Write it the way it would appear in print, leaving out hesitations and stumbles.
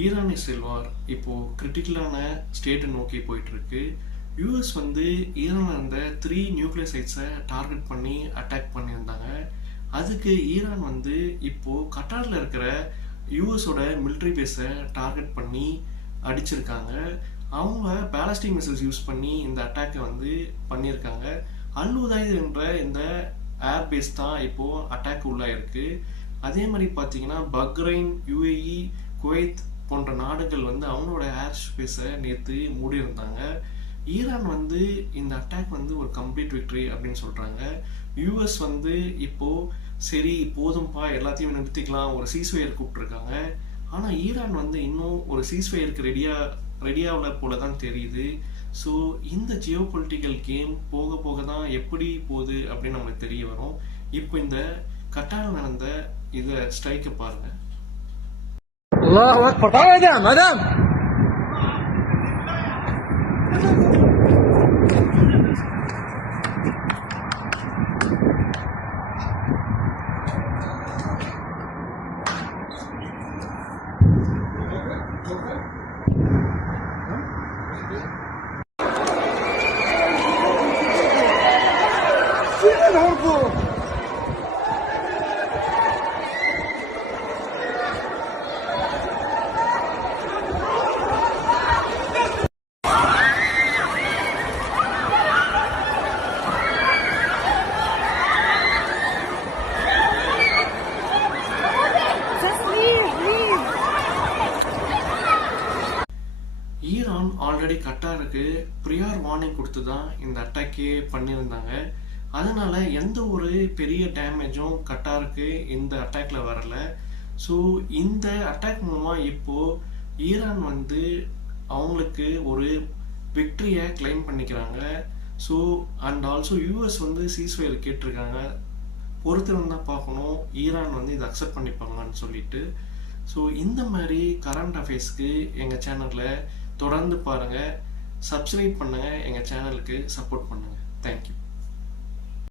Iran Israel வார் இப்போ கிரிட்டிக்கலான ஸ்டேட்டை நோக்கி போயிட்டு இருக்கு. யூஎஸ் வந்து ஈரான்ல இருந்த 3 நியூக்ளியர் சைட்ஸை டார்கெட் பண்ணி அட்டாக் பண்ணியிருந்தாங்க. அதுக்கு ஈரான் வந்து இப்போ கட்டார்ல இருக்கிற யூஎஸோட மிலிட்ரி பேஸை டார்கெட் பண்ணி அடிச்சிருக்காங்க. அவங்க பேலஸ்டிக் மிசைல்ஸ் யூஸ் பண்ணி இந்த அட்டாக்கை வந்து பண்ணியிருக்காங்க. அல் உதைத் என்ற இந்த ஏர் பேஸ் தான் இப்போ அட்டாக் உள்ளாயிருக்கு. அதே மாதிரி பார்த்தீங்கன்னா பக்ரைன், யுஏஇ, குவைத் போன்ற நாடுகள் வந்து அவங்களோட ஏர் ஸ்பேஸை நேற்று மூடியிருந்தாங்க. ஈரான் வந்து இந்த அட்டாக் வந்து ஒரு கம்ப்ளீட் விக்டரி அப்படின்னு சொல்றாங்க. யூஎஸ் வந்து இப்போ சரி போதும்பா எல்லாத்தையும் நிறுத்திக்கலாம், ஒரு சீஸ்ஃபயர் கூப்பிட்டுருக்காங்க. ஆனா ஈரான் வந்து இன்னும் ஒரு சீஸ்ஃபயருக்கு ரெடியாகல போல தான் தெரியுது. ஸோ இந்த ஜியோ பொலிட்டிக்கல் கேம் போக போக தான் எப்படி போகுது அப்படின்னு நம்மளுக்கு தெரிய வரும். இப்போ இந்த கட்டாரில் நடந்த இதை ஸ்ட்ரைக்கை பாருங்க. الله اكبر تعال يا مدام ஈரான் ஆல்ரெடி கட்டாருக்கு ப்ரியார் வார்னிங் கொடுத்து தான் இந்த அட்டாக்கே பண்ணியிருந்தாங்க. அதனால எந்த ஒரு பெரிய டேமேஜும் கட்டாருக்கு இந்த அட்டாக்ல வரல. ஸோ இந்த அட்டாக் மூலமா இப்போ ஈரான் வந்து அவங்களுக்கு ஒரு விக்டரியை கிளைம் பண்ணிக்கிறாங்க. ஸோ அண்ட் ஆல்சோ யூஎஸ் வந்து சீஸ்ஃபயர் கேட்டிருக்காங்க. பொறுத்திருந்தா பார்க்கணும் ஈரான் வந்து இதை அக்செப்ட் பண்ணிப்பாங்கன்னு சொல்லிட்டு. ஸோ இந்த மாதிரி கரண்ட் அஃபேர்ஸ்க்கு எங்கள் சேனலில் தொடர்ந்து பாருங்கள், சப்ஸ்கிரைப் பண்ணுங்கள், எங்கள் சேனலுக்கு சப்போர்ட் பண்ணுங்கள். தேங்க்யூ.